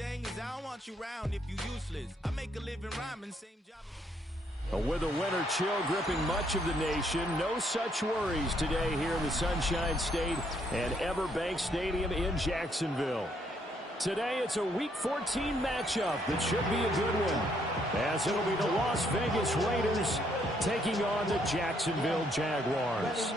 thing is I don't want you around if you useless. I make a living rhyming, same job. With a winter chill gripping much of the nation, no such worries today here in the Sunshine State and Everbank Stadium in Jacksonville. Today it's a Week 14 matchup that should be a good one, as it'll be the Las Vegas Raiders taking on the Jacksonville Jaguars.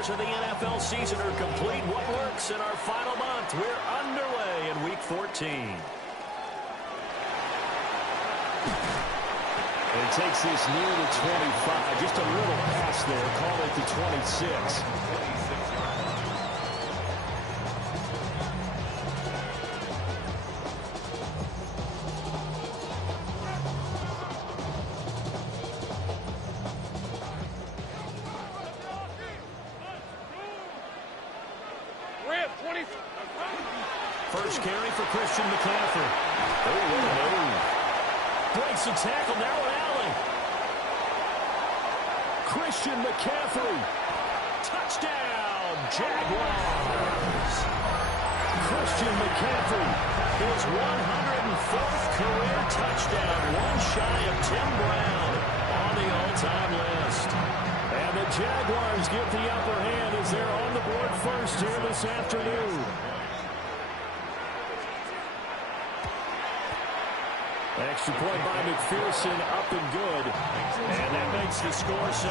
Of the NFL season are complete. What works in our final month? We're underway in Week 14. And it takes this near the 25. Just a little pass there. Call it the 26. First carry for Christian McCaffrey. Breaks the tackle, now an alley. Christian McCaffrey. Touchdown, Jaguars. Christian McCaffrey. His 104th career touchdown. One shy of Tim Brown on the all-time list. And the Jaguars get the upper hand as they're on the board first here this afternoon. Extra point by McPherson, up and good. And that makes the score 7-0.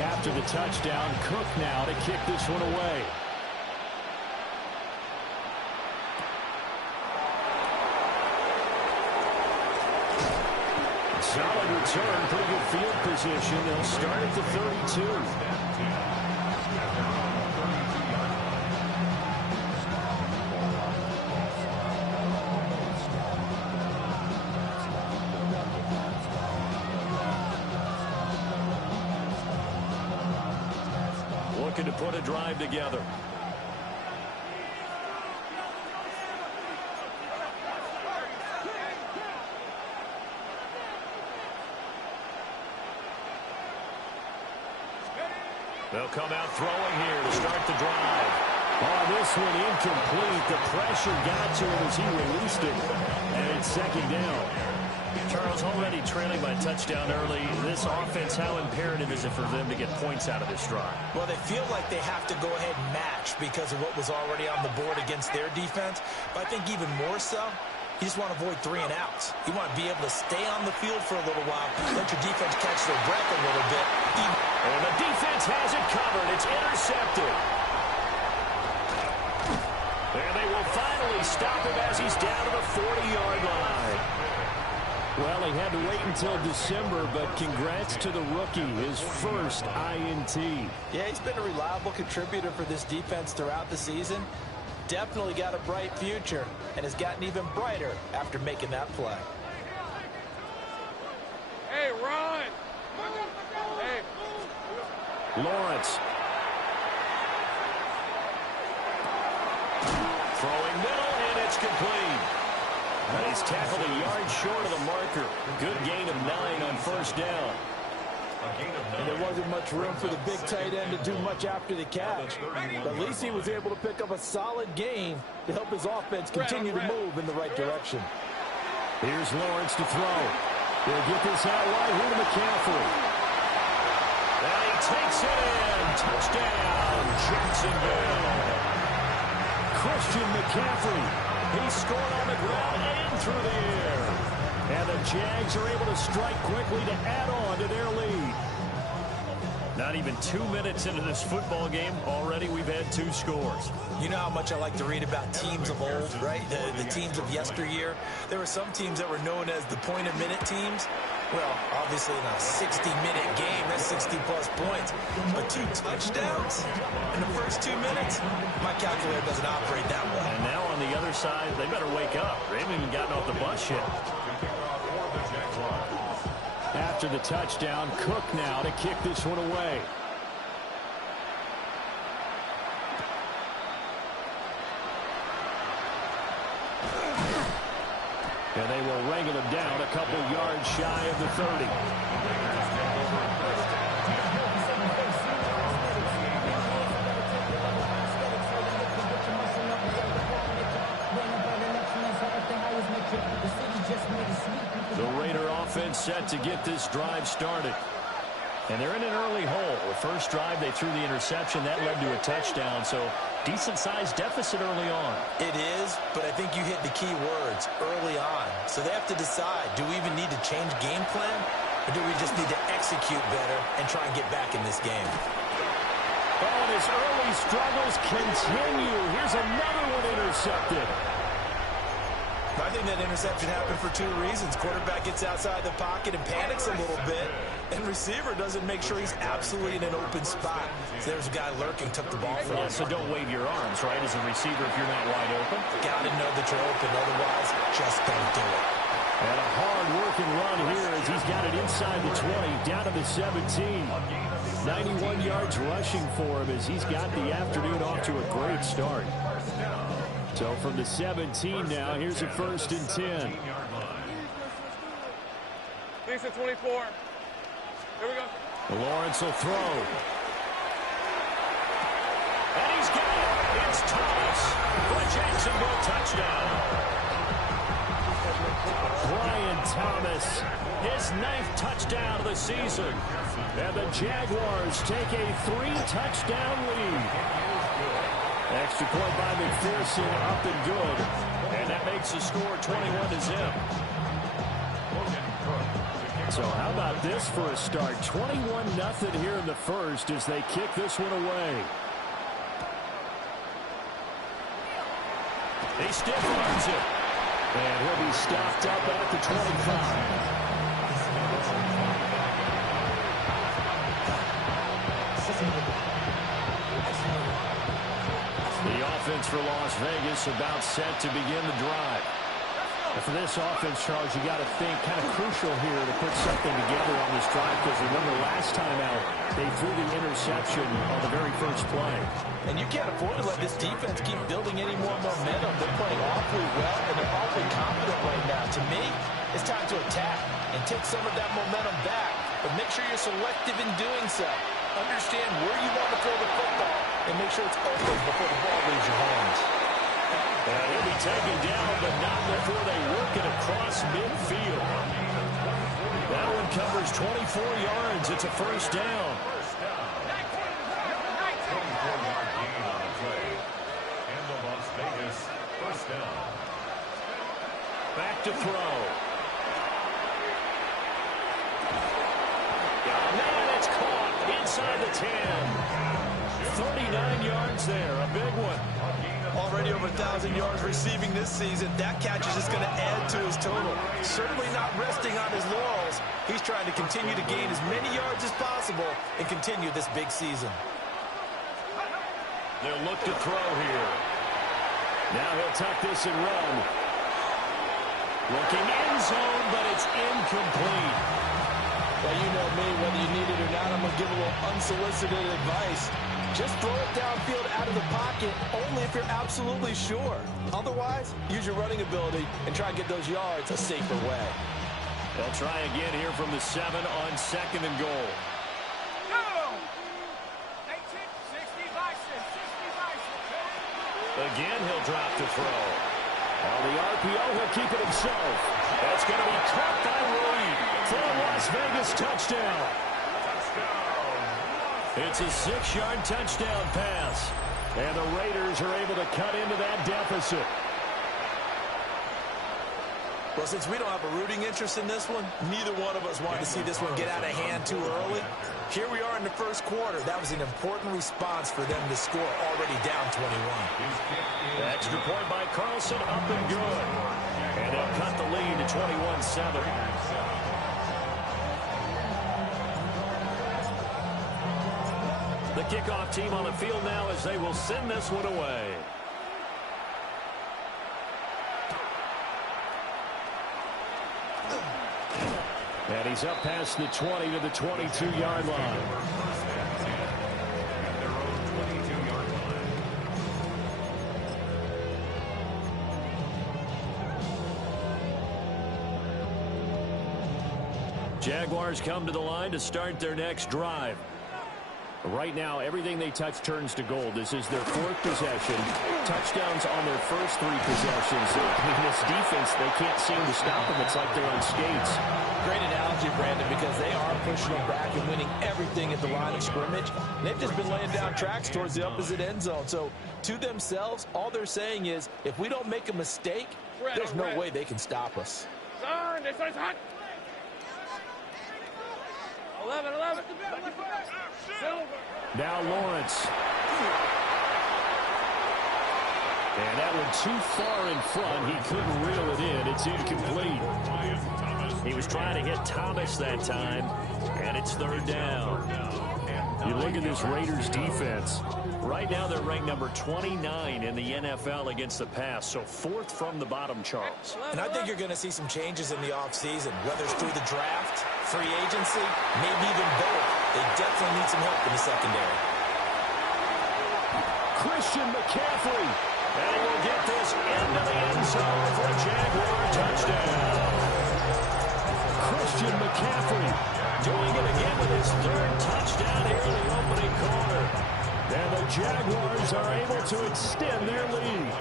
After the touchdown, Cook now to kick this one away. Solid return, pretty good field position. They'll start at the 32. Looking to put a drive together. They'll come out throwing here to start the drive. Oh, this one incomplete. The pressure got to him as he released it. And it's second down. Charles, already trailing by touchdown early. This offense, how imperative is it for them to get points out of this drive? Well, they feel like they have to go ahead and match because of what was already on the board against their defense. But I think even more so, you just want to avoid 3 and outs. You want to be able to stay on the field for a little while, let your defense catch their breath a little bit. And the defense has it covered. It's intercepted. And they will finally stop him as he's down to the 40-yard line. Well, he had to wait until December, but congrats to the rookie, his first INT. Yeah, he's been a reliable contributor for this defense throughout the season. Definitely got a bright future and has gotten even brighter after making that play. Hey, Ron! Hey. Lawrence. Throwing middle, and it's complete. And he's tackled a yard short of the marker. Good gain of 9 on first down. And there wasn't much room for the big tight end to do much after the catch. But at least he was able to pick up a solid gain to help his offense continue to move in the right direction. Here's Lawrence to throw. They'll get this out wide here to McCaffrey. And he takes it in. Touchdown, Jacksonville. Christian McCaffrey. He scored on the ground and through the air. And the Jags are able to strike quickly to add on to their lead. Not even 2 minutes into this football game, already we've had 2 scores. You know how much I like to read about teams of old, right? The teams of yesteryear. There were some teams that were known as the point-a-minute teams. Well, obviously in a 60-minute game, that's 60-plus points. But 2 touchdowns in the first 2 minutes? My calculator doesn't operate that well. And now on the other side, they better wake up. They haven't even gotten off the bus yet. After the touchdown, Cook now to kick this one away. And they will wrangle him down a couple yards shy of the 30. The Raider offense set to get this drive started. And they're in an early hole. The first drive, they threw the interception. That led to a touchdown, so decent-sized deficit early on. It is, but I think you hit the key words, early on. So they have to decide, do we even need to change game plan, or do we just need to execute better and try and get back in this game? Oh, and his early struggles continue. Here's another one intercepted. I think that interception happened for 2 reasons. Quarterback gets outside the pocket and panics a little bit, and receiver doesn't make sure he's absolutely in an open spot. So there's a guy lurking, took the ball from him. So don't wave your arms, right, as a receiver if you're not wide open. Got to know that you're open, otherwise just don't do it. And a hard-working run here as he's got it inside the 20, down to the 17. 91 yards rushing for him as he's got the afternoon off to a great start. So from the 17 now, here's a 1st and 10. Leads to 24. Here we go. Lawrence will throw. And he's got it. It's Thomas for a Jacksonville touchdown. Brian Thomas, his 9th touchdown of the season. And the Jaguars take a 3-touchdown lead. Extra point by McPherson, up and good. And that makes the score 21-0. So how about this for a start? 21-0 here in the first as they kick this one away. He stiff arms it. And he'll be stopped up at the 25. The offense for Las Vegas about set to begin the drive. And for this offense, Charles, you got to think kind of crucial here to put something together on this drive because remember last time out they threw the interception on the very first play. And you can't afford to let this defense keep building any more momentum. They're playing awfully well and they're awfully confident right now. To me, it's time to attack and take some of that momentum back. But make sure you're selective in doing so. Understand where you want to throw the football and make sure it's open before the ball leaves your hands. He'll be taken down, but not before they work it across midfield. That one covers 24 yards. It's a 1st down. Back to throw. And it's caught inside the 10. 39 yards there, a big one. Already over 1,000 yards receiving this season. That catch is just going to add to his total. Certainly not resting on his laurels. He's trying to continue to gain as many yards as possible and continue this big season. They'll look to throw here. Now he'll tuck this and run. Looking end zone, but it's incomplete. Well, you know me, whether you need it or not, I'm going to give a little unsolicited advice. Just throw it downfield out of the pocket only if you're absolutely sure. Otherwise, use your running ability and try and get those yards a safer way. They'll try again here from the 7 on 2nd and goal. Again, he'll drop the throw. On the RPO, he'll keep it himself. That's going to be caught by Reed for a Las Vegas touchdown. It's a 6-yard touchdown pass. And the Raiders are able to cut into that deficit. Well, since we don't have a rooting interest in this one, neither one of us wanted to see this one get out of hand too early. Here we are in the first quarter. That was an important response for them to score already down 21. The extra point by Carlson, up and good. And they'll cut the lead to 21-7. The kickoff team on the field now as they will send this one away. And he's up past the 20 to the 22-yard line. Jaguars come to the line to start their next drive. Right now, everything they touch turns to gold. This is their fourth possession. Touchdowns on their first three possessions. I mean, this defense, they can't seem to stop them. It's like they're on skates. Great analogy, Brandon, because they are pushing them back and winning everything at the line of scrimmage. They've just been laying down tracks towards the opposite end zone. So, to themselves, all they're saying is, if we don't make a mistake, there's no way they can stop us. 11. Now Lawrence. And that one too far in front. He couldn't reel it in. It's incomplete. He was trying to hit Thomas that time, and it's third down. You look at this Raiders defense. Right now they're ranked number 29 in the NFL against the pass, so fourth from the bottom, Charles. And I think you're going to see some changes in the offseason, whether it's through the draft, free agency, maybe even both. They definitely need some help in the secondary. Christian McCaffrey. And he will get this into the end zone for a Jaguar touchdown. Christian McCaffrey doing it again with his third touchdown here in the opening quarter. And the Jaguars are able to extend their lead.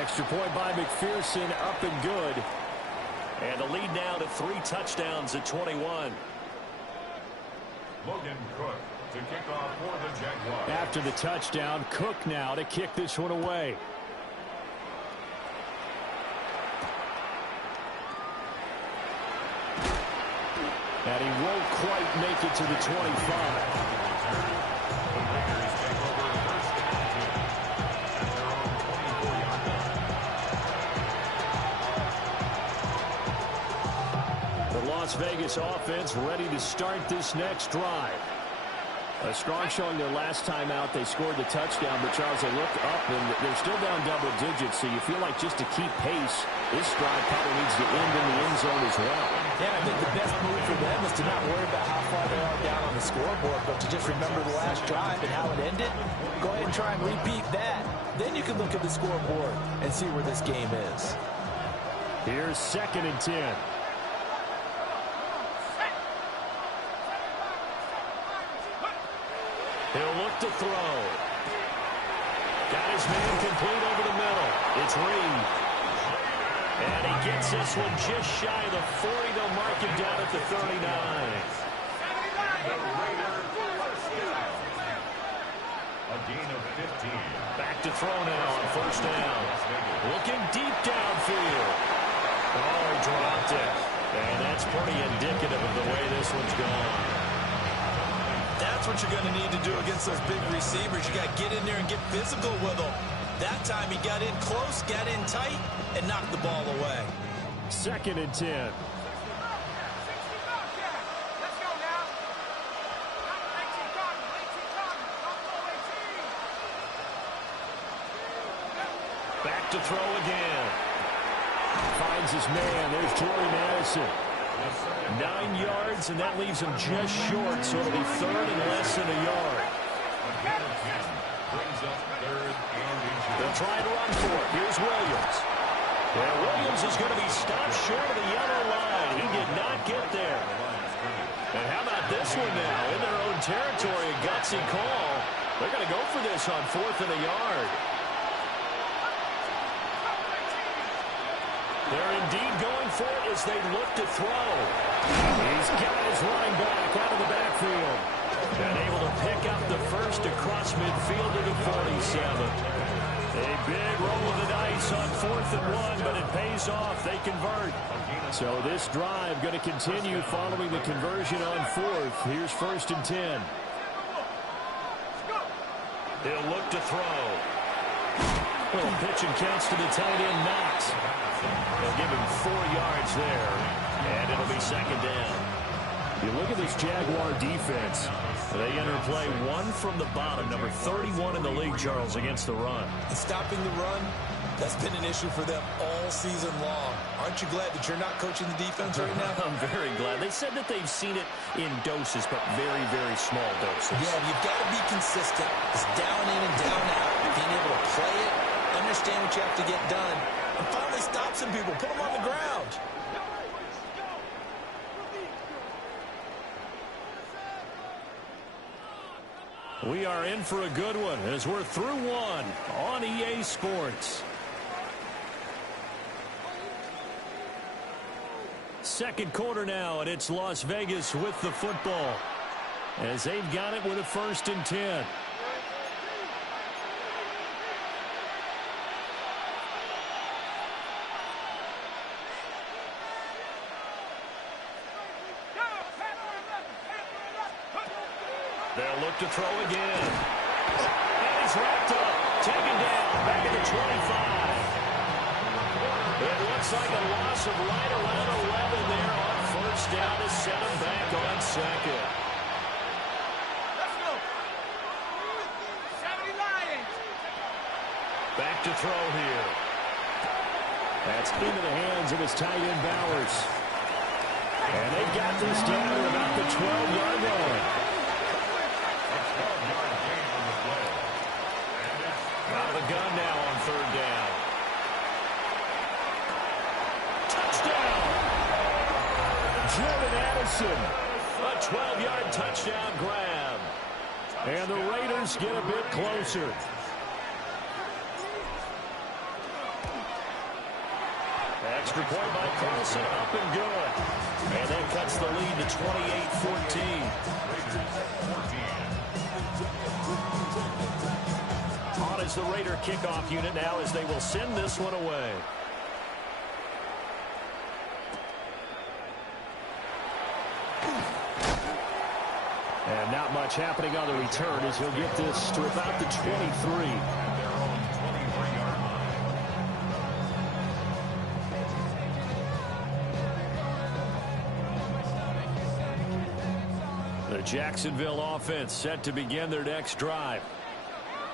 Extra point by McPherson, up and good. And the lead now to 3 touchdowns at 21. Logan Cook to kick off for the Jaguars. After the touchdown, Cook now to kick this one away. And he won't quite make it to the 25. Las Vegas offense ready to start this next drive. A strong showing their last time out. They scored the touchdown, but Charles, they looked up and they're still down double digits, so you feel like just to keep pace, this drive probably needs to end in the end zone as well. Yeah, I think the best move for them is to not worry about how far they are down on the scoreboard, but to just remember the last drive and how it ended. Go ahead and try and repeat that. Then you can look at the scoreboard and see where this game is. Here's 2nd and 10. He'll look to throw. Got his man complete over the middle. It's Reed. And he gets this one just shy of the 40. They'll mark him down at the 39. A gain of 15. Back to throw now on first down. Looking deep downfield. Oh, he dropped it. And that's pretty indicative of the way this one's gone. That's what you're going to need to do against those big receivers. You got to get in there and get physical with them. That time he got in close, got in tight, and knocked the ball away. 2nd and 10. Back to throw again. Finds his man. There's Jordy Madison. 9 yards, and that leaves him just short, so it'll be third and less than a yard. They'll try to run for it. Here's Williams. And Williams is going to be stopped short of the yellow line. He did not get there. And how about this one now? In their own territory, a gutsy call. They're going to go for this on 4th and a yard. They're indeed going for it as they look to throw. He's got his running back out of the backfield. And able to pick up the first across midfield to the 47. A big roll of the dice on 4th and 1, but it pays off. They convert. So this drive going to continue following the conversion on 4th. Here's 1st and 10. He'll look to throw. Little pitch and counts to the tight end, Knox. They'll give him 4 yards there, and it'll be 2nd down. You look at this Jaguar defense. They enter play one from the bottom, number 31 in the league, Charles, against the run. And stopping the run, that's been an issue for them all season long. Aren't you glad that you're not coaching the defense right now? I'm very glad. They said that they've seen it in doses, but very, very small doses. Yeah, you've got to be consistent. It's down in and down out. Being able to play it, understand what you have to get done, and finally stop some people, put them on the ground. We are in for a good one as we're through one on EA Sports. Second quarter now, and it's Las Vegas with the football as they've got it with a 1st and 10. They'll look to throw again. And he's wrapped up. Taken down. Back at the 25. It looks like a loss of right around 11 there on 1st down to set him back on 2nd. Let's go. 70 Lions. Back to throw here. That's into the hands of his tight end Bowers. And they've got this down to about the 12-yard line. Out of the gun now on 3rd down. Touchdown! Jordan Addison. A 12-yard touchdown grab. And the Raiders get a bit closer. Extra point by Carlson, up and good. And that cuts the lead to 28-14. On is the Raider kickoff unit now as they will send this one away. And not much happening on the return as he'll get this to about the 23. The Jacksonville offense set to begin their next drive.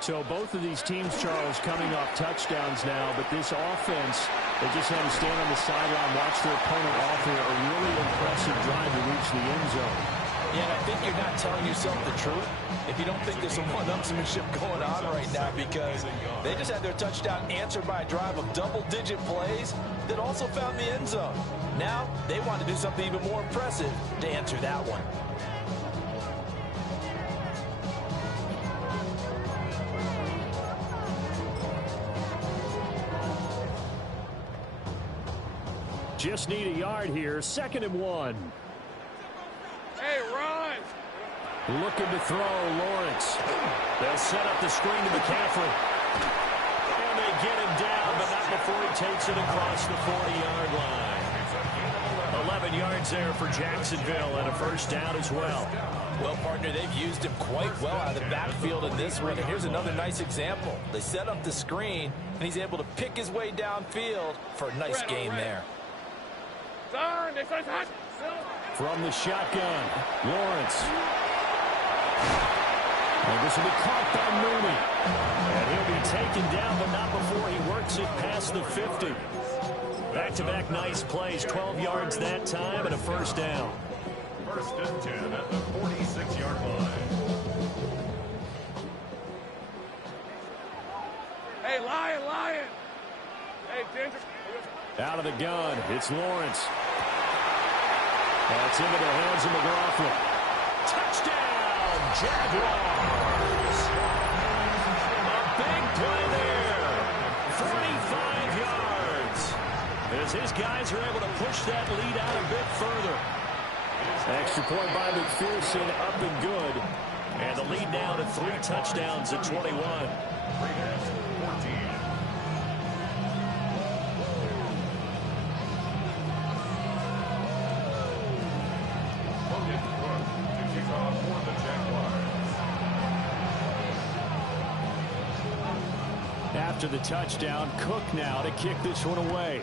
So both of these teams, Charles, coming off touchdowns now, but this offense, they just had to stand on the sideline, watch their opponent offer a really impressive drive to reach the end zone. Yeah, and I think you're not telling yourself the truth if you don't think there's some one-upsmanship going on right now, because they just had their touchdown answered by a drive of double-digit plays that also found the end zone. Now they want to do something even more impressive to answer that one. Just need a yard here. 2nd and 1. Hey, run. Looking to throw, Lawrence. They'll set up the screen to McCaffrey. And they get him down, but not before he takes it across the 40-yard line. 11 yards there for Jacksonville and a 1st down as well. Well, partner, they've used him quite well out of the backfield in this one. And here's another nice example. They set up the screen, and he's able to pick his way downfield for a nice gain there. From the shotgun, Lawrence. And this will be caught by Mooney. And he'll be taken down, but not before he works it past the 50. Back-to-back nice plays, 12 yards that time, and a 1st down. 1st and 10 at the 46-yard line. Hey, Lion. Hey, Ginger. Out of the gun, it's Lawrence. That's into the hands of McLaughlin. Touchdown, Jaguars! A big play there. 45 yards. As his guys are able to push that lead out a bit further. Extra point by McPherson, up and good. And the lead now to 3 touchdowns at 21. Raiders 14. After the touchdown, Cook now to kick this one away.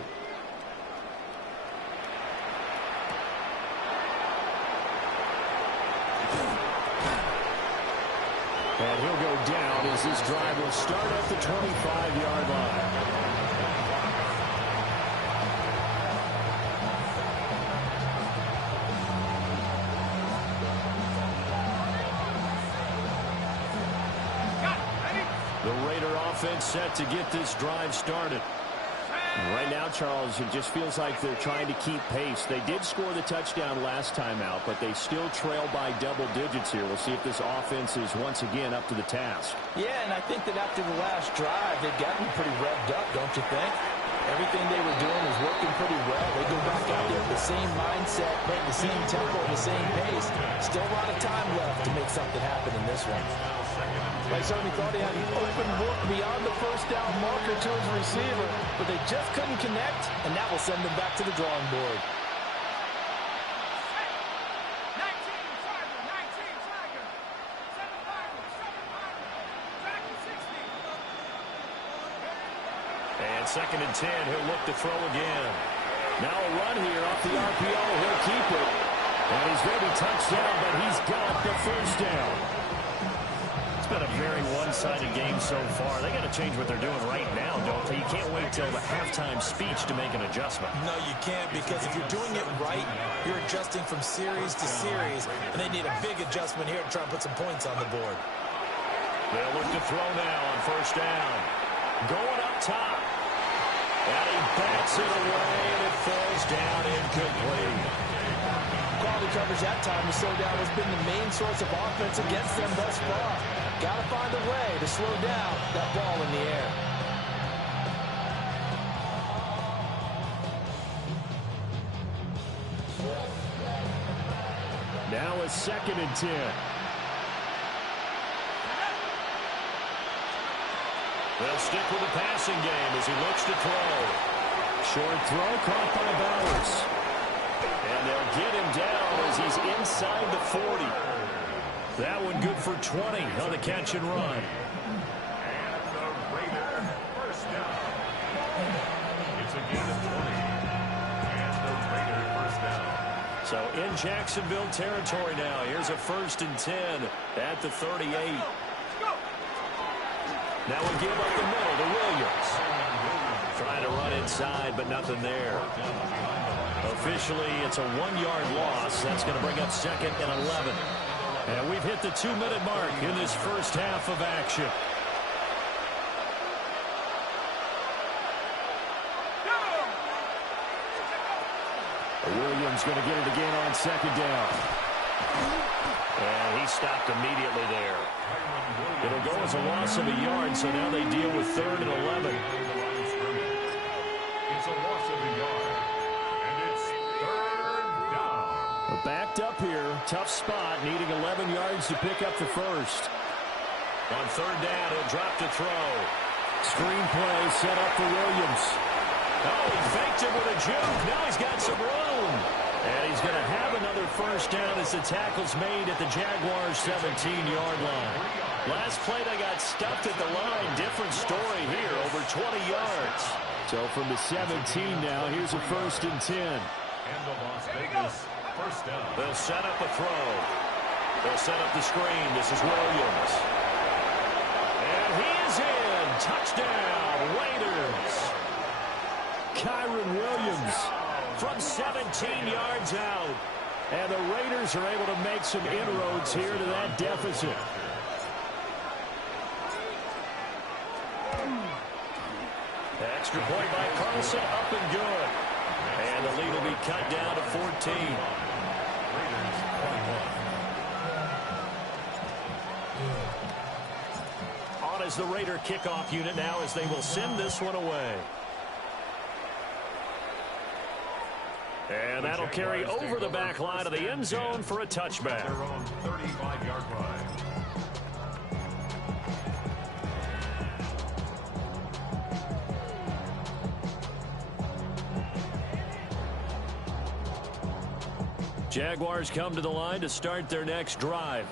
And he'll go down as this drive will start at the 25-yard line. The Raider offense set to get this drive started. And right now, Charles, it just feels like they're trying to keep pace. They did score the touchdown last time out, but they still trail by double digits here. We'll see if this offense is once again up to the task. Yeah, and I think that after the last drive, they've gotten pretty revved up, don't you think? Everything they were doing was working pretty well. They go back out there with the same mindset, playing the same tempo, the same pace. Still a lot of time left to make something happen in this one. They certainly thought he had an open look beyond the first down marker to his receiver, but they just couldn't connect, and that will send them back to the drawing board. And 2nd and 10, he'll look to throw again. Now a run here off the RPO, he'll keep it. And he's going to be touchdown, but he's got the first down. It's been a very one-sided game so far. They got to change what they're doing right now, don't they? You can't wait till the halftime speech to make an adjustment. No, you can't, because if you're doing it right, you're adjusting from series to series, and they need a big adjustment here to try and put some points on the board. They'll look to throw now on first down. Going up top. And he bats it away, and it falls down incomplete. Quality coverage that time to slow down has been the main source of offense against them thus far. Got to find a way to slow down that ball in the air. Now a 2nd and 10. They'll stick with the passing game as he looks to throw. Short throw caught by Bowers. And they'll get him down as he's inside the 40. That one good for 20 on the catch and run. And the Raider first down. It's a gain of 20. And the Raider first down. So in Jacksonville territory now. Here's a 1st and 10 at the 38. Now we give up the middle to Williams. Trying to run inside, but nothing there. Officially, it's a 1-yard loss. That's going to bring up 2nd and 11. And we've hit the 2-minute mark in this first half of action. Williams going to get it again on 2nd down. And he stopped immediately there. It'll go as a loss of a yard, so now they deal with 3rd and 11. It's a loss of a yard. And it's 3rd down. Backed up here, tough spot, needing 11 yards to pick up the first. On 3rd down, he'll drop to throw. Screen play set up for Williams. Oh, he faked it with a juke. Now he's got some room. And he's going to have another first down as the tackle's made at the Jaguars' 17-yard line. Last play, they got stuffed at the line. Different story here, over 20 yards. So from the 17 now, here's a 1st and 10. And the Las Vegas first down. They'll set up a throw. They'll set up the screen. This is Williams. And he is in. Touchdown, Raiders. Kyron Williams from 17 yards out. And the Raiders are able to make some inroads here to that deficit. Extra point by Carlson, up and good. And the lead will be cut down to 14. Raiders 21. On as the Raider kickoff unit now as they will send this one away. And that'll carry over the back line of the end zone for a touchback. Their own 35-yard line. Jaguars come to the line to start their next drive.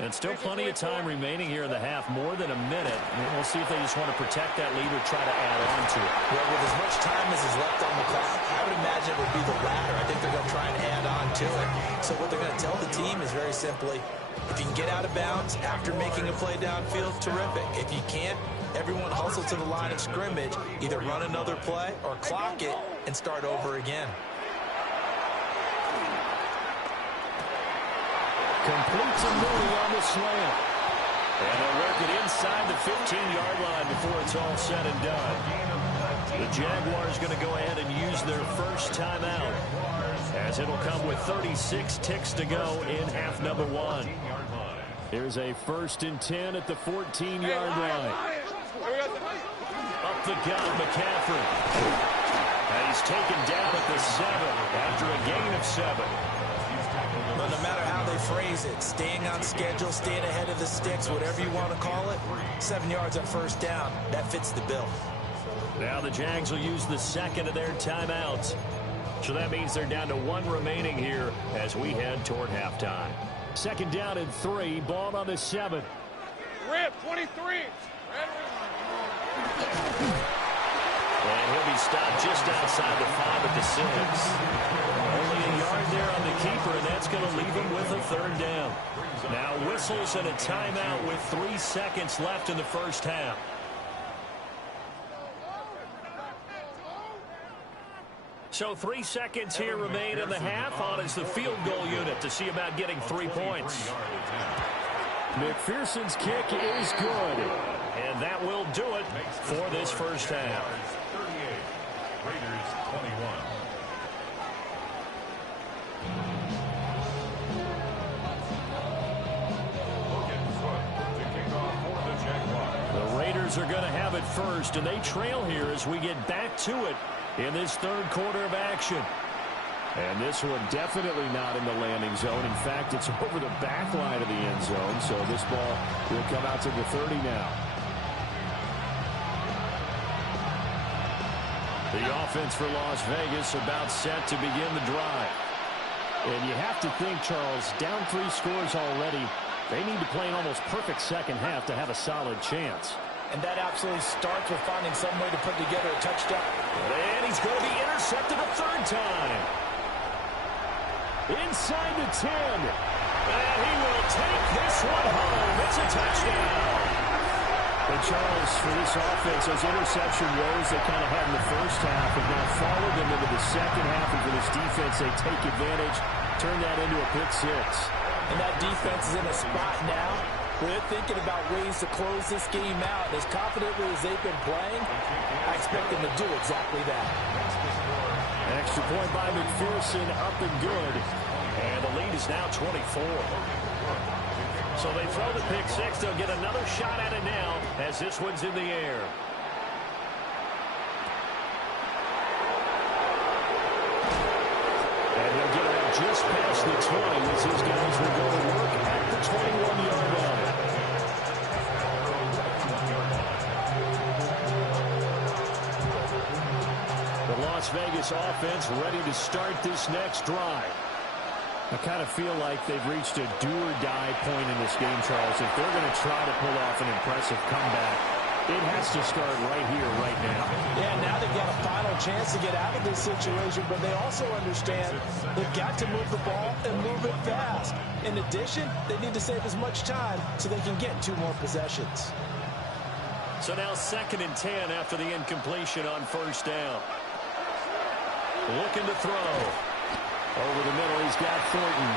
And still plenty of time remaining here in the half, more than a minute. We'll see if they just want to protect that lead or try to add on to it. Well, with as much time as is left on the clock, I would imagine it would be the latter. I think they're going to try and add on to it. So what they're going to tell the team is very simply, If you can get out of bounds after making a play downfield, terrific. If you can't, everyone hustle to the line of scrimmage, either run another play or clock it and start over again. Completes a Mooney on the slant. And they'll work it inside the 15-yard line before it's all said and done. The Jaguars going to go ahead and use their first timeout, as it'll come with 36 ticks to go in half number one. Here's a 1st and 10 at the 14-yard line. Up the gut, McCaffrey. And he's taken down at the 7 after a gain of 7. But no matter how they phrase it, staying on schedule, staying ahead of the sticks, whatever you want to call it, 7 yards on first down, that fits the bill. Now the Jags will use the second of their timeouts. So that means they're down to 1 remaining here as we head toward halftime. 2nd down and 3, ball on the 7. Rip, 23. And he'll be stopped just outside the 5 at the 6. Only a yard there on the keeper, and that's going to leave him with a 3rd down. Now whistles and a timeout with 3 seconds left in the first half. So 3 seconds here remain in the half. On is the field goal unit to see about getting 3 points. McPherson's kick is good. And that will do it for this first half. 38, Raiders 21. The Raiders are going to have it first, and they trail here as we get back to it in this 3rd quarter of action. And this one definitely not in the landing zone. In fact, it's over the back line of the end zone, so this ball will come out to the 30 now. The offense for Las Vegas about set to begin the drive. And you have to think, Charles, down 3 scores already. They need to play an almost perfect second half to have a solid chance. And that absolutely starts with finding some way to put together a touchdown. And he's going to be intercepted a 3rd time. Inside the 10. And he will take this one home. It's a touchdown. And Charles, for this offense, those interception woes they kind of had in the first half have now followed them into the second half. And for this defense, they take advantage, turn that into a pick 6. And that defense is in a spot now where they're thinking about ways to close this game out. And as confidently as they've been playing, I expect them to do exactly that. Extra point by McPherson, up and good. And the lead is now 24. So they throw the pick 6. They'll get another shot at it now as this one's in the air. And he'll get it out just past the 20 as his guys will go to work at the 21-yard line. The Las Vegas offense ready to start this next drive. I kind of feel like they've reached a do-or-die point in this game, Charles. If they're going to try to pull off an impressive comeback, it has to start right here, right now. Yeah, now they've got a final chance to get out of this situation, but they also understand they've got to move the ball and move it fast. In addition, they need to save as much time so they can get 2 more possessions. So now 2nd and 10 after the incompletion on first down. Looking to throw. Over the middle, he's got Thornton.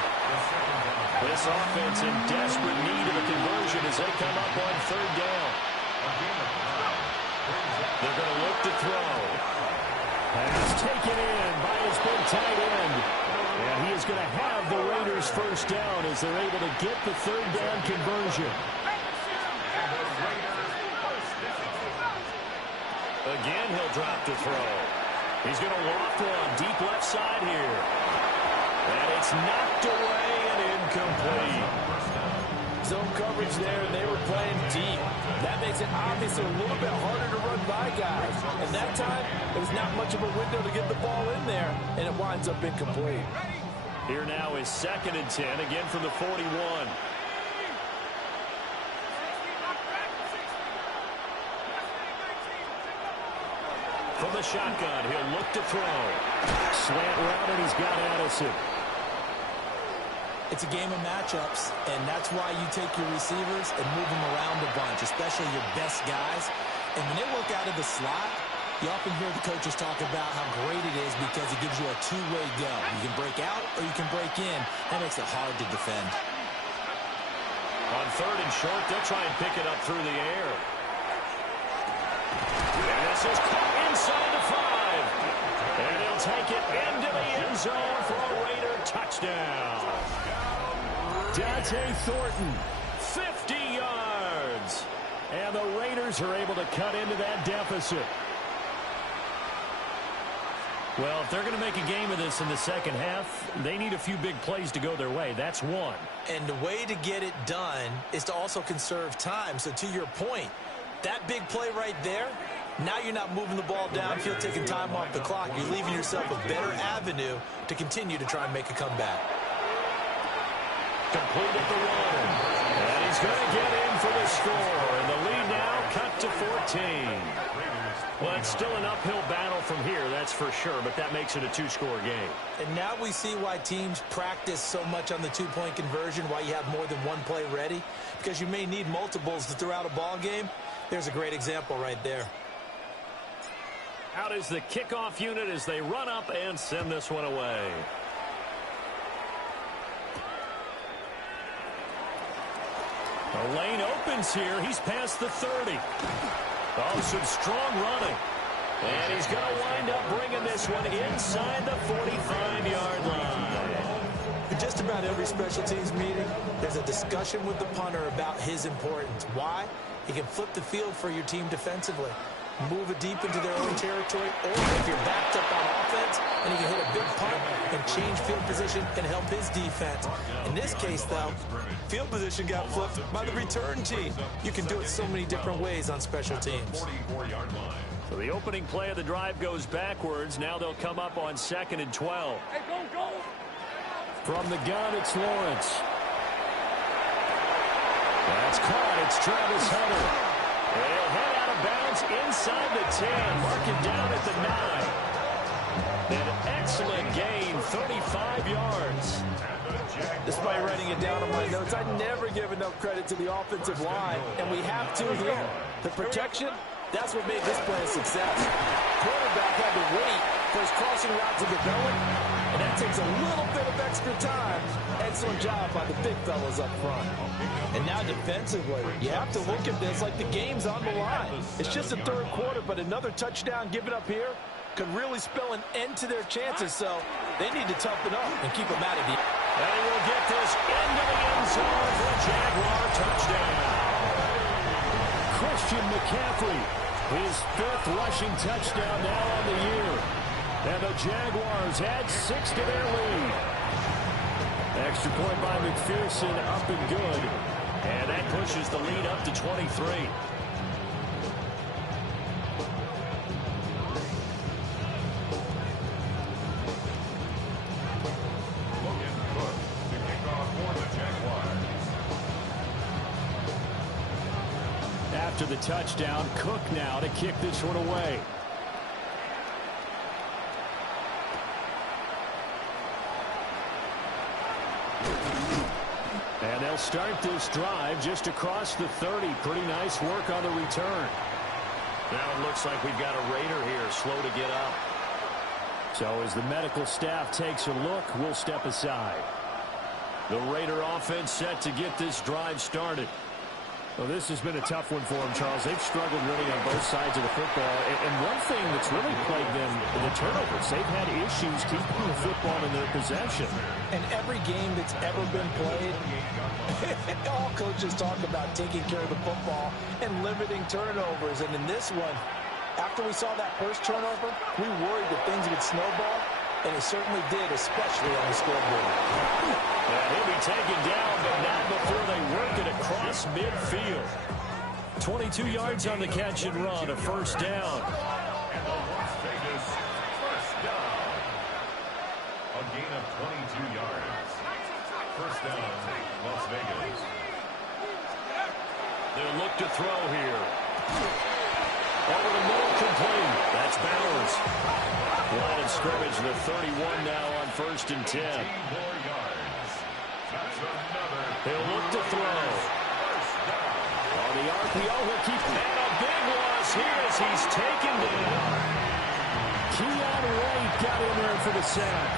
This offense in desperate need of a conversion as they come up on 3rd down. They're going to look to throw. And he's taken in by his big tight end. And he is going to have the Raiders first down as they're able to get the 3rd down conversion. Again, he'll drop to throw. He's going to loft one deep left side here. And it's knocked away and incomplete. Zone coverage there, and they were playing deep. That makes it obviously a little bit harder to run by guys. And that time, there was not much of a window to get the ball in there, and it winds up incomplete. Here now is 2nd and 10, again from the 41. From the shotgun, he'll look to throw. Slant route, and he's got Addison. It's a game of matchups, and that's why you take your receivers and move them around a bunch, especially your best guys. And when they work out of the slot, you often hear the coaches talk about how great it is because it gives you a two-way go. You can break out or you can break in. That makes it hard to defend. On 3rd and short, they'll try and pick it up through the air. And this is caught inside the 5. And he'll take it into the end zone for a Raider touchdown. Dante Thornton, 50 yards. And the Raiders are able to cut into that deficit. Well, if they're going to make a game of this in the second half, they need a few big plays to go their way. That's one. And the way to get it done is to also conserve time. So to your point, that big play right there, now you're not moving the ball downfield, taking time off the clock. You're leaving yourself a better avenue to continue to try and make a comeback. Complete at the 1. And he's going to get in for the score. And the lead now cut to 14. Well, it's still an uphill battle from here, that's for sure, but that makes it a 2-score game. And now we see why teams practice so much on the 2-point conversion, why you have more than one play ready, because you may need multiples to throw out a ball game. There's a great example right there. Out is the kickoff unit as they run up and send this one away. The lane opens here. He's past the 30. Oh, some strong running. And he's going to wind up bringing this one inside the 45-yard line. In just about every special teams meeting, there's a discussion with the punter about his importance. Why? He can flip the field for your team defensively, move it deep into their own territory, or if you're backed up on offense and he can hit a big punt and change field position and help his defense. In this case, though, field position got flipped by the return team. You can do it so many different ways on special teams. So the opening play of the drive goes backwards. Now they'll come up on 2nd and 12. Hey, go! From the gun, it's Lawrence. That's caught. It's Travis Hunter. And he'll head out of bounds inside the 10. Mark it down at the 9. An excellent gain, 35 yards. Despite writing it down on my notes, I never give enough credit to the offensive line, and we have to here. The protection, that's what made this play a success. Quarterback had to wait for his crossing route to develop, and that takes a little bit of extra time. Excellent job by the big fellas up front. And now defensively, you have to look at this like the game's on the line. It's just the 3rd quarter, but another touchdown given up here could really spell an end to their chances, so they need to toughen up and keep them out of the... And he will get this into the end zone for a Jaguar touchdown. Christian McCaffrey, his 5th rushing touchdown now on the year. And the Jaguars add 6 to their lead. Extra point by McPherson, up and good. And that pushes the lead up to 23. After the touchdown, Cook now to kick this one away. And they'll start this drive just across the 30. Pretty nice work on the return. Now it looks like we've got a Raider here, slow to get up. So as the medical staff takes a look, we'll step aside. The Raider offense set to get this drive started. Well, this has been a tough one for them, Charles. They've struggled really on both sides of the football. And one thing that's really plagued them, the turnovers. They've had issues keeping the football in their possession. And every game that's ever been played, all coaches talk about taking care of the football and limiting turnovers. And in this one, after we saw that first turnover, we worried that things would snowball. And it certainly did, especially on the scoreboard. And he'll be taken down, but not before they work it across midfield. 22 yards on the catch and run, a first down. And the Las Vegas first down. A gain of 22 yards. First down, Las Vegas. They'll look to throw here. Over the middle, complete. That's Bowers. Line of scrimmage, the 31 now on 1st and 10. 4 yards. He'll look to throw. On the RPO, he'll keep that a big loss here as he's taken down. Keon White got in there for the sack.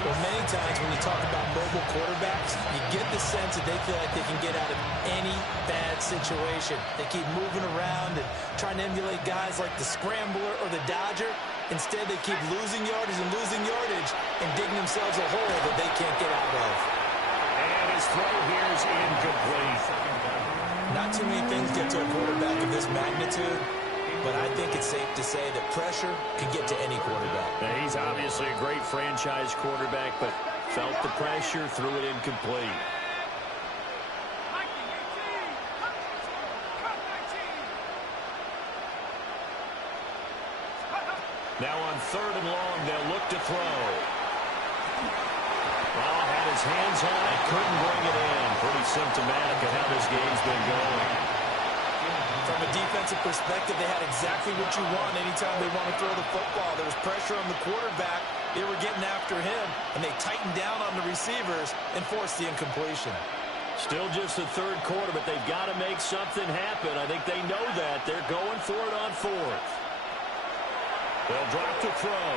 Well, many times when you talk about mobile quarterbacks, you get the sense that they feel like they can get out of any bad situation. They keep moving around and trying to emulate guys like the Scrambler or the Dodger. Instead, they keep losing yardage and digging themselves a hole that they can't get out of. And his throw here is incomplete. Not too many things get to a quarterback of this magnitude, but I think it's safe to say that pressure can get to any quarterback. Now, he's obviously a great franchise quarterback, but felt the pressure, threw it incomplete. Now on 3rd and long, they'll look to throw. Well, had his hands on it, couldn't bring it in. Pretty symptomatic of how this game's been going. From a defensive perspective, they had exactly what you want anytime they want to throw the football. There was pressure on the quarterback. They were getting after him, and they tightened down on the receivers and forced the incompletion. Still just the 3rd quarter, but they've got to make something happen. I think they know that. They're going for it on 4th. They'll drop the throw.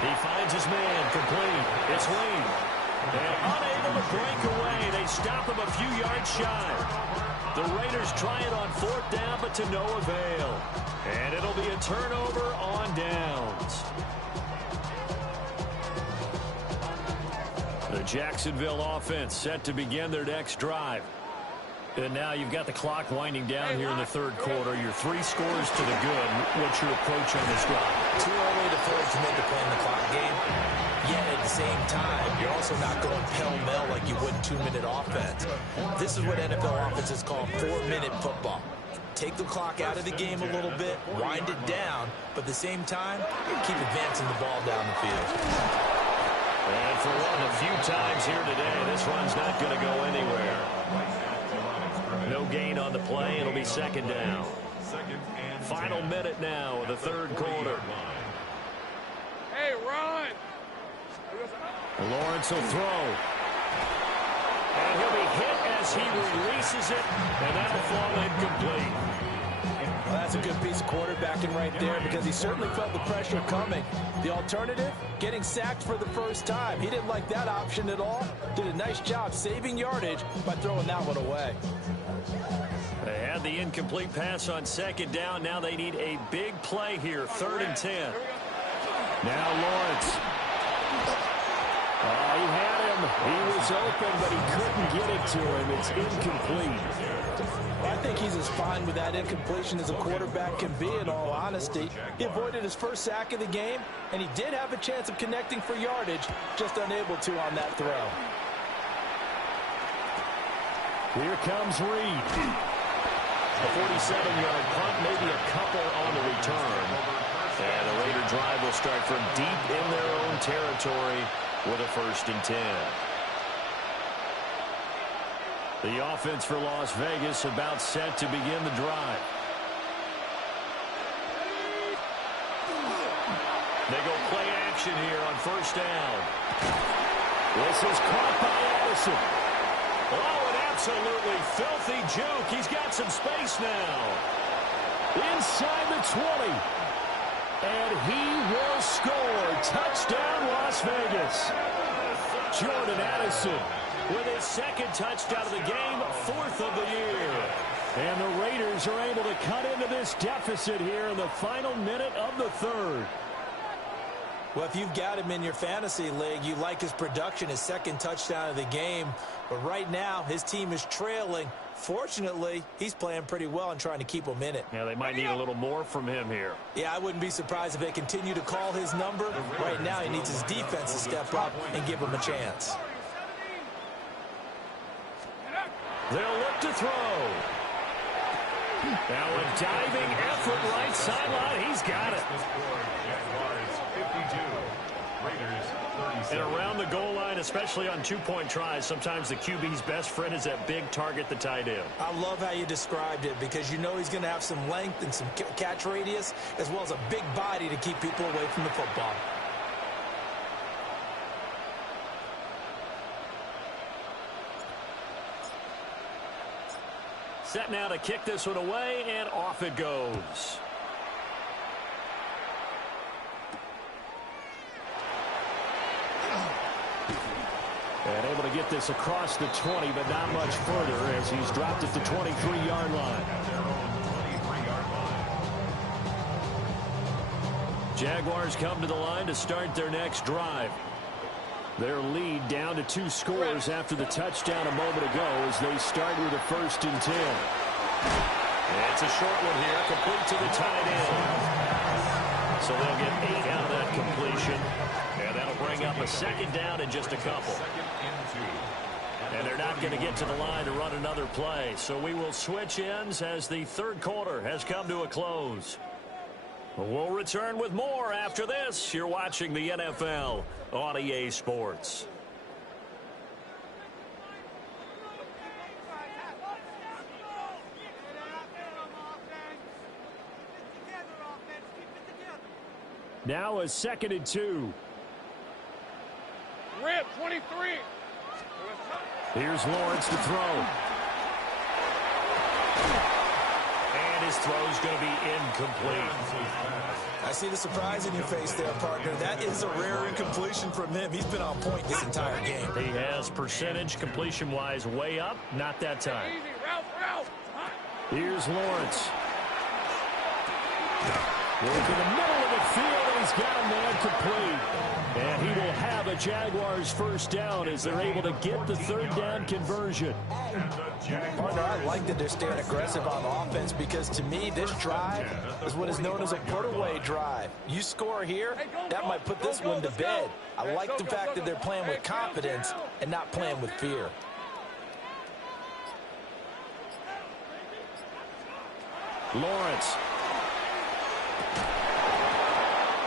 He finds his man, complete. It's Lee. And unable to break away. They stop him a few yards shy. The Raiders try it on 4th down, but to no avail. And it'll be a turnover on downs. The Jacksonville offense set to begin their next drive. And now you've got the clock winding down here in the 3rd quarter. Your 3 scores to the good. What's your approach on this drive? Too early to throw a commit to playing the clock game. Yet at the same time, you're also not going pell-mell like you would in 2-minute offense. This is what NFL offenses call 4-minute football. Take the clock out of the game a little bit, wind it down, but at the same time, keep advancing the ball down the field. And for one of the few times here today, this run's not going to go anywhere. No gain on the play. It'll be 2nd down. Final minute now of the 3rd quarter. Hey, run! Lawrence will throw. And he'll be hit as he releases it, and that'll fall incomplete. Well, that's a good piece of quarterbacking right there because he certainly felt the pressure coming. The alternative, getting sacked for the first time. He didn't like that option at all. Did a nice job saving yardage by throwing that one away. They had the incomplete pass on 2nd down. Now they need a big play here, 3rd and 10. Now Lawrence. He had him. He was open, but he couldn't get it to him. It's incomplete. I think he's as fine with that incompletion as a quarterback can be, in all honesty. He avoided his first sack of the game, and he did have a chance of connecting for yardage, just unable to on that throw. Here comes Reed. A 47-yard punt, maybe a couple on the return. And the Raider drive will start from deep in their own territory with a 1st and 10. The offense for Las Vegas about set to begin the drive. They go play action here on 1st down. This is caught by Addison. Oh, an absolutely filthy juke. He's got some space now. Inside the 20. And he will score. Touchdown, Las Vegas. Jordan Addison with his 2nd touchdown of the game, 4th of the year. And the Raiders are able to cut into this deficit here in the final minute of the 3rd. Well, if you've got him in your fantasy league, you like his production, his 2nd touchdown of the game. But right now, his team is trailing. Fortunately, he's playing pretty well and trying to keep them in it. Yeah, they might need a little more from him here. Yeah, I wouldn't be surprised if they continue to call his number. Right now, he needs his defense to step up and give him a chance. They'll look to throw. Now a diving effort right sideline. He's got it. And around the goal line, especially on 2-point tries, sometimes the QB's best friend is that big target, the tight end. I love how you described it because you know he's going to have some length and some catch radius as well as a big body to keep people away from the football. Set now to kick this one away, and off it goes. And able to get this across the 20, but not much further as he's dropped it to 23-yard line. Jaguars come to the line to start their next drive. Their lead down to 2 scores after the touchdown a moment ago as they start with a 1st and 10. It's a short one here, complete to the tight end. So they'll get 8 out of that completion. And that'll bring up a 2nd down in just a couple. And they're not going to get to the line to run another play. So we will switch ends as the 3rd quarter has come to a close. We'll return with more after this. You're watching the NFL on EA Sports. Now a 2nd and 2. Rip, 23. Here's Lawrence to throw. And his throw's going to be incomplete. I see the surprise in your face there, partner. That is a rare incompletion from him. He's been on point this entire game. He has percentage completion-wise way up. Not that time. Easy, Ralph. Here's Lawrence. Work in the middle of the field, and he's got a man complete. And he will have a Jaguars 1st down as they're able to get the 3rd down conversion. Partner, I like that they're staying aggressive on offense because to me, this drive is what is known as a put-away drive. You score here, that might put this one to bed. I like the fact that they're playing with confidence and not playing with fear. Lawrence.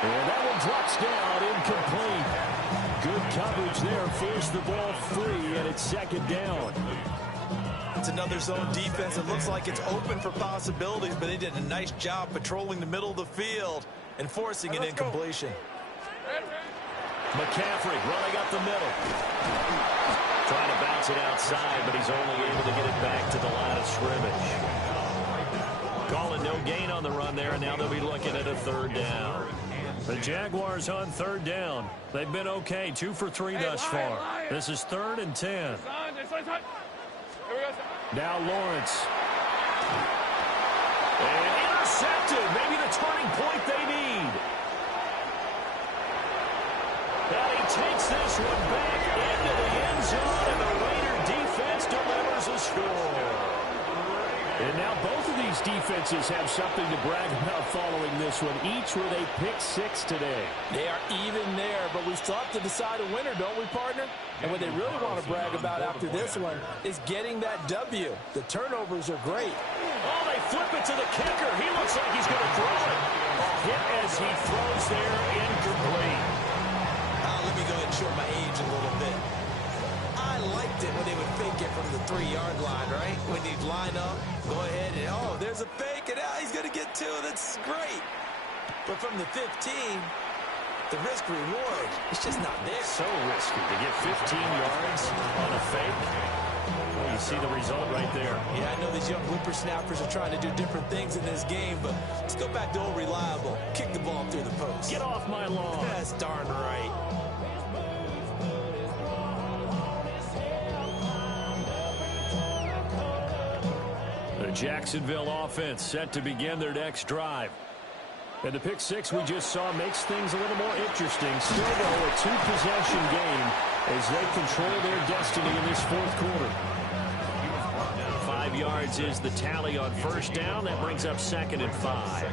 And that one drops down, incomplete. Good coverage there, forced the ball free, and it's 2nd down. It's another zone defense. It looks like it's open for possibilities, but they did a nice job patrolling the middle of the field and forcing an incompletion. McCaffrey running up the middle. Trying to bounce it outside, but he's only able to get it back to the line of scrimmage. Calling no gain on the run there, and now they'll be looking at a 3rd down. The Jaguars on 3rd down. They've been okay, 2 for 3 thus far. This is 3rd and 10. Now Lawrence. And intercepted. Maybe the turning point they need. And he takes this one back into the end zone, and the Raider defense delivers a score. And now both of these defenses have something to brag about following this one, each with a pick 6 today. They are even there, but we still have to decide a winner, don't we, partner? And what they really want to brag about after this one is getting that W. The turnovers are great. Oh, they flip it to the kicker. He looks like he's going to throw it. A hit as he throws there, incomplete. Let me go ahead and show my age a little bit. I liked it when they would fake it from the 3-yard line, right? When they'd line up, go ahead and, oh, there's a fake, and he's going to get 2. That's great. But from the 15, the risk-reward, it's just not there. So risky to get 15 yards on a fake. Well, you see the result right there. Yeah, I know these young whippersnappers are trying to do different things in this game, but let's go back to old reliable. Kick the ball through the post. Get off my lawn. That's darn right. The Jacksonville offense set to begin their next drive. And the pick 6 we just saw makes things a little more interesting. Still, though, a 2-possession game as they control their destiny in this 4th quarter. 5 yards is the tally on 1st down. That brings up 2nd and 5.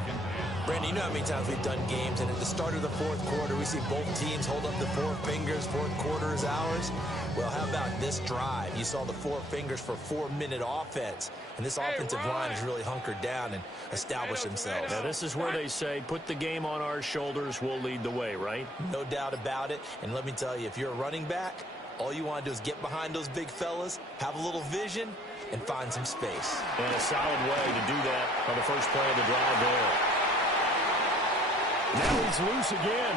Brandon, you know how many times we've done games, and at the start of the 4th quarter, we see both teams hold up the 4 fingers, 4th quarter is ours. Well, how about this drive? You saw the 4 fingers for 4-minute offense, and this offensive line has really hunkered down and established themselves. Now, this is where they say, put the game on our shoulders, we'll lead the way, right? No doubt about it, and let me tell you, if you're a running back, all you want to do is get behind those big fellas, have a little vision, and find some space. And a solid way to do that on the first play of the drive there. Now he's loose again.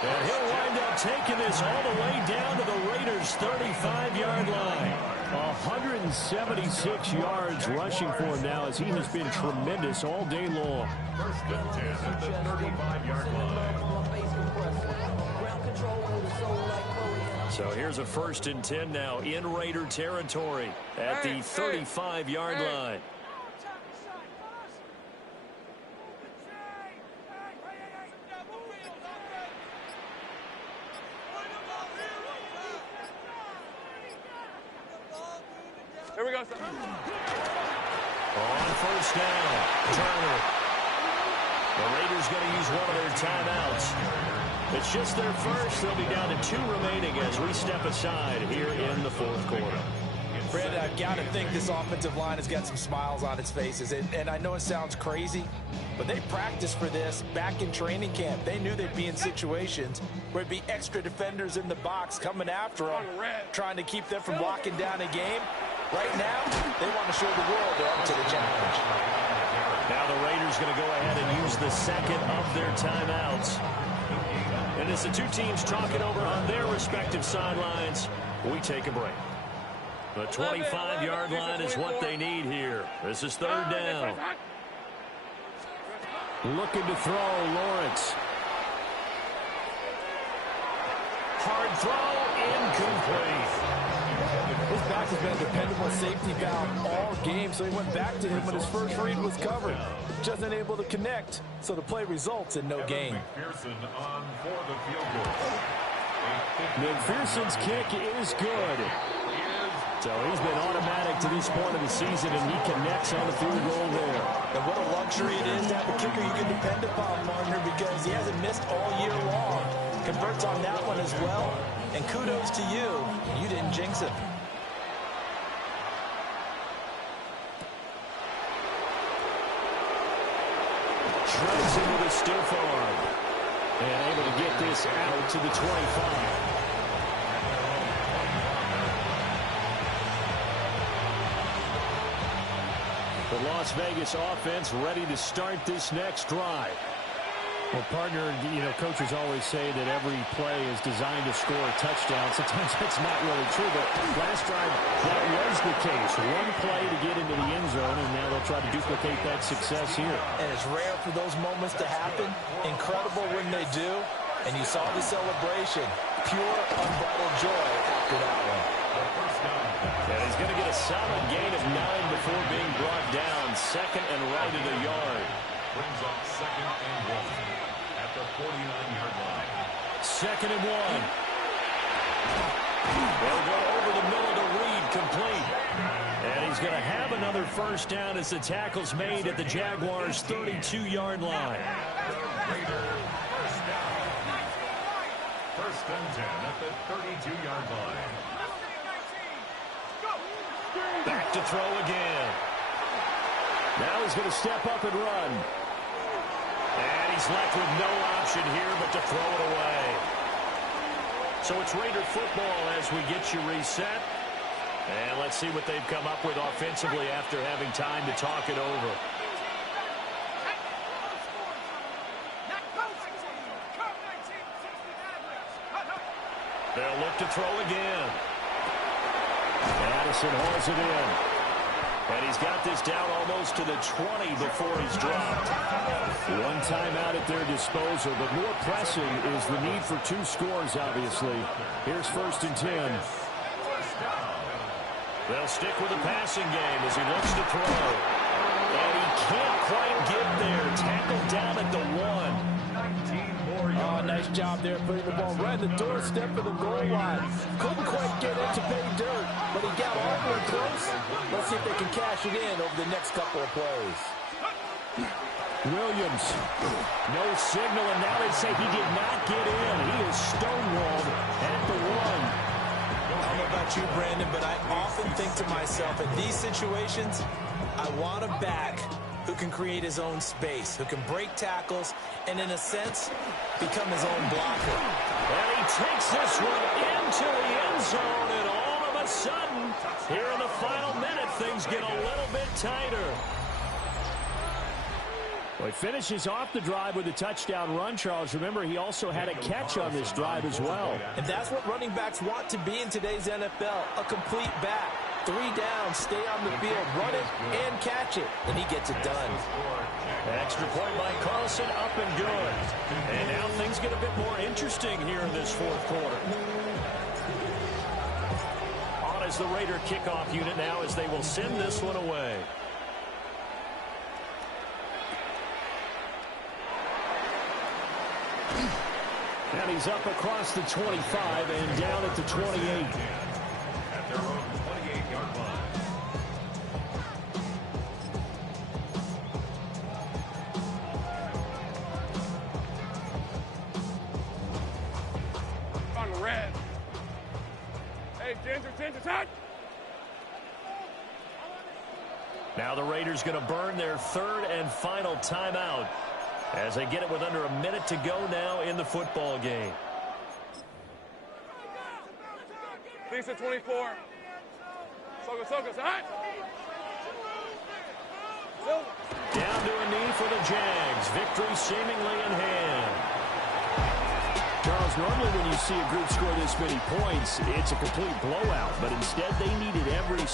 And he'll wind up taking this all the way down to the Raiders' 35-yard line. 176 yards rushing for him now as he has been tremendous all day long. First and 10 at the 35-yard line. So here's a 1st and 10 now in Raider territory at the 35-yard line. Here we go, sir. On 1st down, Turner. The Raiders going to use one of their timeouts. It's just their first. They'll be down to 2 remaining as we step aside here in the 4th quarter. Brandon, I've got to think this offensive line has got some smiles on its faces. And I know it sounds crazy, but they practiced for this back in training camp. They knew they'd be in situations where there'd be extra defenders in the box coming after them, trying to keep them from locking down a game. Right now, they want to show the world they're up to the challenge. Now the Raiders going to go ahead and use the second of their timeouts. And as the two teams talking over on their respective sidelines, we take a break. The 25-yard line is what they need here. This is 3rd down. Looking to throw, Lawrence. Hard throw, incomplete. His back has been a dependable safety valve all game, so he went back to him when his first read was covered. Just unable to connect, so the play results in no gain. McPherson on for the field goal. McPherson's kick is good. So he's been automatic to this point of the season, and he connects on the field goal there. And what a luxury it is to have a kicker you can depend upon, Marner, because he hasn't missed all year long. Converts on that one as well. And kudos to you. You didn't jinx him. Shreds him with a stiff arm. And able to get this out to the 25. The Las Vegas offense ready to start this next drive. Well, partner, coaches always say that every play is designed to score a touchdown. Sometimes that's not really true, but last drive, that was the case. One play to get into the end zone, and now they'll try to duplicate that success here. And it's rare for those moments to happen. Incredible when they do. And you saw the celebration. Pure, unbridled joy after that one. And he's going to get a solid gain of 9 before being brought down. 2nd and right at a yard. Brings up 2nd and 1 at the 49-yard line. 2nd and 1. They'll go over the middle to Reed, complete. And he's going to have another 1st down as the tackle's made at the Jaguars' 32-yard line. Raider 1st down. 1st and 10 at the 32-yard line. Back to throw again. Now he's going to step up and run. And he's left with no option here but to throw it away. So it's Raider football as we get you reset. And let's see what they've come up with offensively after having time to talk it over. They'll look to throw again. Addison hauls it in. And he's got this down almost to the 20 before he's dropped. One timeout at their disposal, but more pressing is the need for 2 scores, obviously. Here's 1st and 10. They'll stick with the passing game as he looks to throw. And he can't quite get there. Tackled down at the 1. Oh, nice job there putting the ball right in the doorstep of the goal line. Couldn't quite get it to pay dirt, but he got awfully close. Let's see if they can cash it in over the next couple of plays. Williams. No signal, and now they say he did not get in. He is stonewalled at the 1. I don't know about you, Brandon, but I often think to myself, in these situations, I want a back who can create his own space, who can break tackles, and in a sense, become his own blocker. And he takes this one into the end zone, and all of a sudden, here in the final minute, things get a little bit tighter. Well, he finishes off the drive with a touchdown run, Charles. Remember, he also had a catch on this drive as well. And that's what running backs want to be in today's NFL, a complete back. 3 down, stay on the field, run it, and catch it. And he gets it done. Extra point by Carlson, up and good. And now things get a bit more interesting here in this fourth quarter. On as the Raider kickoff unit now as they will send this one away. And he's up across the 25 and down at the 28. At their own 28-yard line. On the red. Hey, Ginger, touch! Now the Raiders going to burn their third and final timeout as they get it with under a minute to go now in the football game. Lisa 24. Soka, hot! Down to a knee for the Jags. Victory seemingly in hand. Charles, normally when you see a group score this many points, it's a complete blowout, but instead they needed every